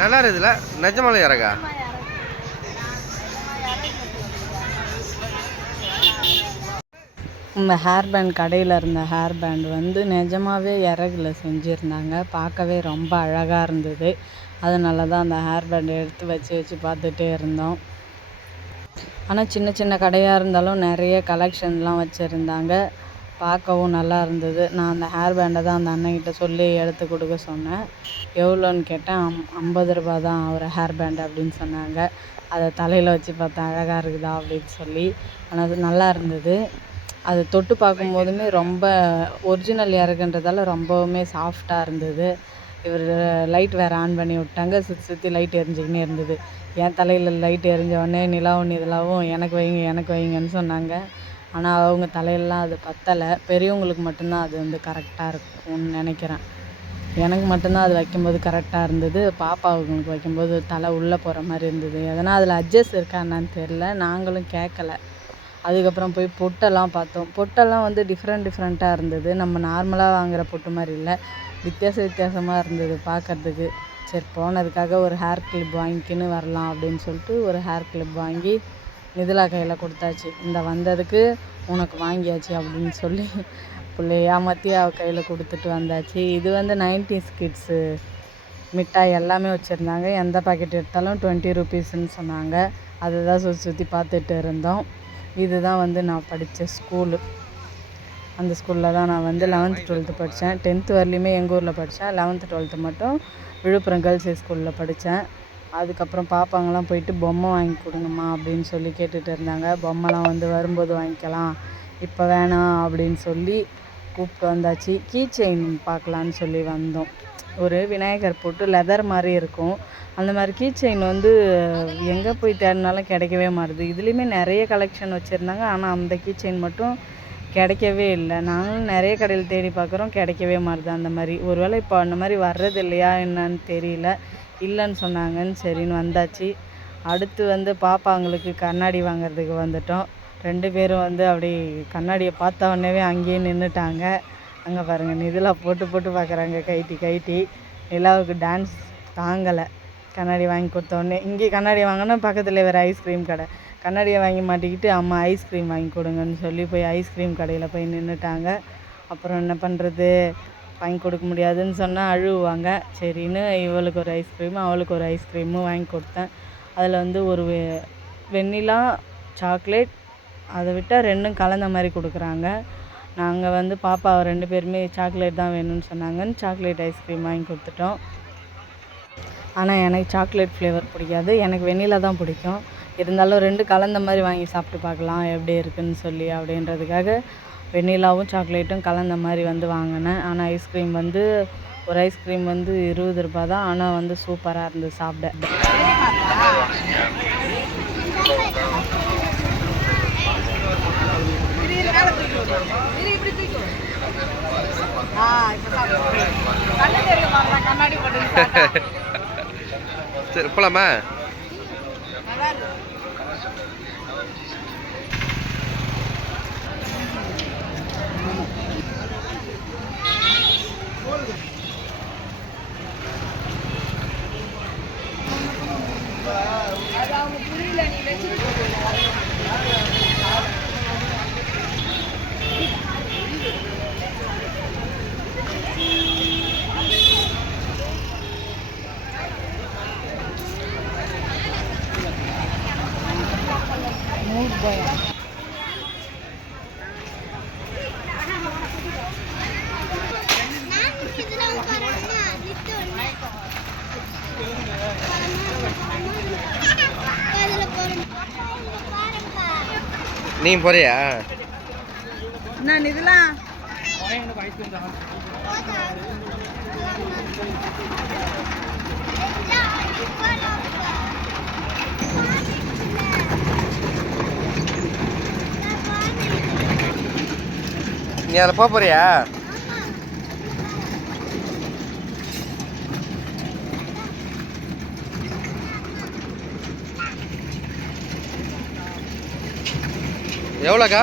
நல்லா இருக்குதுல நிஜமாலே இறக்கா? இந்த ஹேர் பேண்ட் கடையில் இருந்த ஹேர் பேண்ட் வந்து நிஜமாகவே இறகுல செஞ்சுருந்தாங்க. பார்க்கவே ரொம்ப அழகாக இருந்தது. அதனால தான் அந்த ஹேர் பேண்டை எடுத்து வச்சு வச்சு பார்த்துட்டே இருந்தோம். ஆனால் சின்ன சின்ன கடையாக இருந்தாலும் நிறைய கலெக்ஷன்லாம் வச்சுருந்தாங்க. பார்க்கவும் நல்லா இருந்தது நான் அந்த ஹேர் பேண்டை தான் அந்த அண்ணன்கிட்ட சொல்லி எடுத்து கொடுக்க சொன்னேன். எவ்வளோன்னு கேட்டேன் அம் ஐம்பது ரூபா தான் ஒரு ஹேர் பேண்டு அப்படின்னு சொன்னாங்க. அதை தலையில் வச்சு பார்த்தேன் அழகாக இருக்குதா அப்படின்னு சொல்லி. ஆனால் அது நல்லா இருந்தது அது தொட்டு பார்க்கும்போதுமே ரொம்ப ஒரிஜினல் இறகுன்றதால ரொம்பவுமே சாஃப்டாக இருந்தது. இவர் லைட் வேறு ஆன் பண்ணி விட்டாங்க. சுற்றி சுற்றி லைட் எரிஞ்சுக்கினே இருந்தது. என் தலையில் லைட் எரிஞ்ச உடனே நிலாவும் நிலாவும் எனக்கு வைங்க எனக்கு வைங்கன்னு சொன்னாங்க. ஆனால் அவங்க தலையிலலாம் அது பத்தலை. பெரியவங்களுக்கு மட்டும்தான் அது வந்து கரெக்டாக இருக்கும்னு நினைக்கிறேன். எனக்கு மட்டும்தான் அது வைக்கும்போது கரெக்டாக இருந்தது. பாப்பாவுங்களுக்கு வைக்கும்போது தலை உள்ளே போகிற மாதிரி இருந்தது. எதனால் அதில் அட்ஜஸ்ட் இருக்கா என்னன்னு தெரில நாங்களும் கேட்கல அதுக்கப்புறம் போய் பொட்டெல்லாம் பார்த்தோம். பொட்டெல்லாம் வந்து டிஃப்ரெண்ட் டிஃப்ரெண்ட்டாக இருந்தது. நம்ம நார்மலாக வாங்குகிற பொட்டு மாதிரி இல்லை. வித்தியாச வித்தியாசமாக இருந்தது பார்க்கறதுக்கு சரி போனதுக்காக ஒரு ஹேர் கிளிப் வாங்கிக்கின்னு வரலாம் அப்படின்னு சொல்லிட்டு ஒரு ஹேர் கிளிப் வாங்கி நிதிலா கையில் கொடுத்தாச்சு? இந்த வந்ததுக்கு உனக்கு வாங்கியாச்சு அப்படின்னு சொல்லி பிள்ளைய ஏமாற்றி அவள் கையில் கொடுத்துட்டு வந்தாச்சு. இது வந்து நைன்டிஸ் கிட்ஸு. மிட்டாய் எல்லாமே வச்சுருந்தாங்க. எந்த பாக்கெட் எடுத்தாலும் டுவெண்ட்டி ருபீஸ்ன்னு சொன்னாங்க. அதை தான் சுற்றி சுற்றி பார்த்துட்டு இருந்தோம். இதுதான் வந்து நான் படித்த ஸ்கூலு. அந்த ஸ்கூலில் தான் நான் வந்து லெவன்த்து டுவெல்த்து படித்தேன் டென்த்து வரலையுமே எங்கள் ஊரில் படித்தேன் லெவன்த்து டுவெல்த்து மட்டும் விழுப்புரம் கேர்ள்ஸ் ஹை ஸ்கூலில் படித்தேன் அதுக்கப்புறம் பாப்பாங்கெல்லாம் போயிட்டு பொம்மை வாங்கி கொடுங்கம்மா அப்படின்னு சொல்லி கேட்டுகிட்டு இருந்தாங்க. பொம்மைலாம் வந்து வரும்போது வாங்கிக்கலாம் இப்போ வேணாம் அப்படின்னு சொல்லி கூப்பிட்டு வந்தாச்சு. கீ செயின் பார்க்கலான்னு சொல்லி வந்தோம். ஒரு விநாயகர் போட்டு லெதர் மாதிரி இருக்கும். அந்த மாதிரி கீ செயின் வந்து எங்கே போய் தேடினாலும் கிடைக்கவே மாட்டுது. இதுலேயுமே நிறைய கலெக்ஷன் வச்சுருந்தாங்க. ஆனால் அந்த கீ செயின் மட்டும் கிடைக்கவே இல்லை. நாங்களும் நிறைய கடையில் தேடி பார்க்குறோம். கிடைக்கவே மாட்டுது அந்த மாதிரி. ஒருவேளை இப்போ அந்த மாதிரி வர்றது இல்லையா என்னன்னு தெரியல. இல்லைன்னு சொன்னாங்கன்னு சரின்னு வந்தாச்சு. அடுத்து வந்து பாப்பாங்களுக்கு கண்ணாடி வாங்குறதுக்கு வந்துட்டோம். ரெண்டு பேரும் வந்து அப்படி கண்ணாடியை பார்த்த உடனேவே அங்கேயே நின்றுட்டாங்க அங்கே பாருங்கள் நிதிலா போட்டு போட்டு பார்க்குறாங்க கைட்டி கைட்டி. நிலாவுக்கு டான்ஸ் தாங்கலை. கண்ணாடி வாங்கி கொடுத்தோடனே இங்கே கண்ணாடி வாங்கினா பக்கத்தில் வேறு ஐஸ்கிரீம் கடை. கண்ணாடியை வாங்கி மாட்டிக்கிட்டு அம்மா ஐஸ்கிரீம் வாங்கி கொடுங்கன்னு சொல்லி போய் ஐஸ்கிரீம் கடையில் போய் நின்றுட்டாங்க அப்புறம் என்ன பண்ணுறது வாங்கி கொடுக்க முடியாதுன்னு சொன்னால் அழுவாங்க சரின்னு இவளுக்கு ஒரு ஐஸ்கிரீம் அவளுக்கு ஒரு ஐஸ்கிரீமும் வாங்கி கொடுத்தேன். அதில் வந்து ஒரு வெ- வெண்ணிலா சாக்லேட் அதை விட்டால் ரெண்டும் கலந்த மாதிரி கொடுக்குறாங்க. நாங்கள் வந்து பாப்பா ரெண்டு பேருமே சாக்லேட் தான் வேணும்னு சொன்னாங்கன்னு சாக்லேட் ஐஸ்கிரீம் வாங்கி கொடுத்துட்டோம். ஆனால் எனக்கு சாக்லேட் ஃப்ளேவர் பிடிக்காது. எனக்கு வெண்ணிலா தான் பிடிக்கும். இருந்தாலும் ரெண்டு கலந்த மாதிரி வாங்கி சாப்பிட்டு பார்க்கலாம் எப்படி இருக்குன்னு சொல்லி அப்படின்றதுக்காக வெண்ணிலாவும் சாக்லேட்டும் கலந்த மாதிரி வந்து வாங்கினேன். ஆனால் ஐஸ்கிரீம் வந்து ஒரு ஐஸ்கிரீம் வந்து இருபது ரூபாய் தான். ஆனால் வந்து சூப்பராக இருந்தது சாப்பிட. சரி போலாமா? Muy bueno. நீ போறியா? நான் இதெல்லாம் நீ அதில் போக போறியா? எவ்வளோக்கா?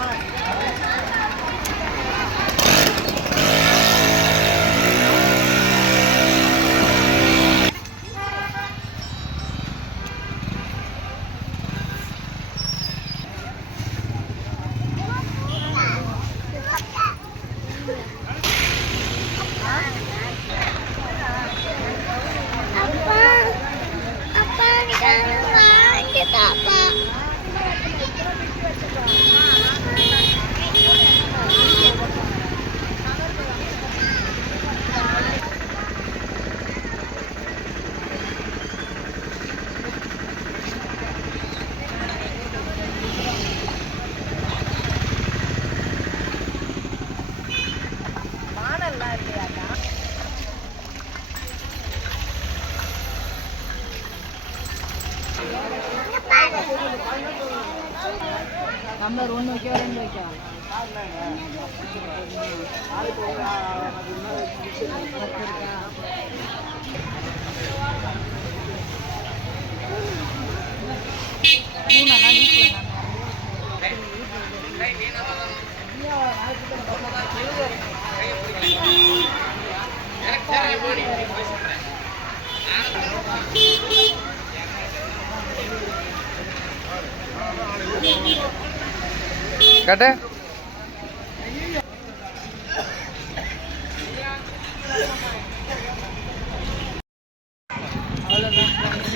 Come on. டம்ளர் ஒன்று வைக்கவா ரெண்டு வைக்கவா Thank you. கட்டு.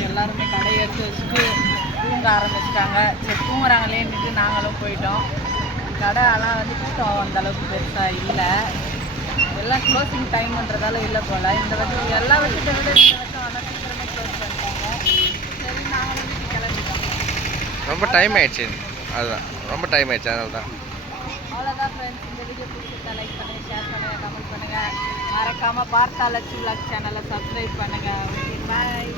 எல்லாருமே கடையை எடுத்து வச்சுட்டு தூங்க ஆரம்பிச்சிட்டாங்க. சரி தூங்குறாங்களேன்னுட்டு நாங்களும் போயிட்டோம். கடை ஆனால் வந்து கூட்டம் அந்த அளவுக்கு பெருசாக இல்லை. எல்லாம் க்ளோசிங் டைம்ன்றதால இல்லை போல். இந்த வருஷம் எல்லா வருஷத்தை விட இந்த வருஷம் ஆனால் சீக்கிரமே க்ளோஸ் பண்ணிட்டாங்க. சரி நாங்களும் வீட்டுக்கு கிளம்பிட்டோம். ரொம்ப டைம் ஆயிடுச்சு. அதுதான் ரொம்ப டைம் ஆயிடுச்சு அதனால தான். அவ்வளோதான் ஃப்ரெண்ட்ஸ் இந்த வீடியோ பிடிச்சிருந்தா லைக் பண்ணுங்கள் ஷேர் பண்ணுங்கள் கமெண்ட் பண்ணுங்கள் மறக்காமல் பார்த்தா லட்சுமி விளாக் சேனலை சப்ஸ்கிரைப் பண்ணுங்கள் ஓகே பாய்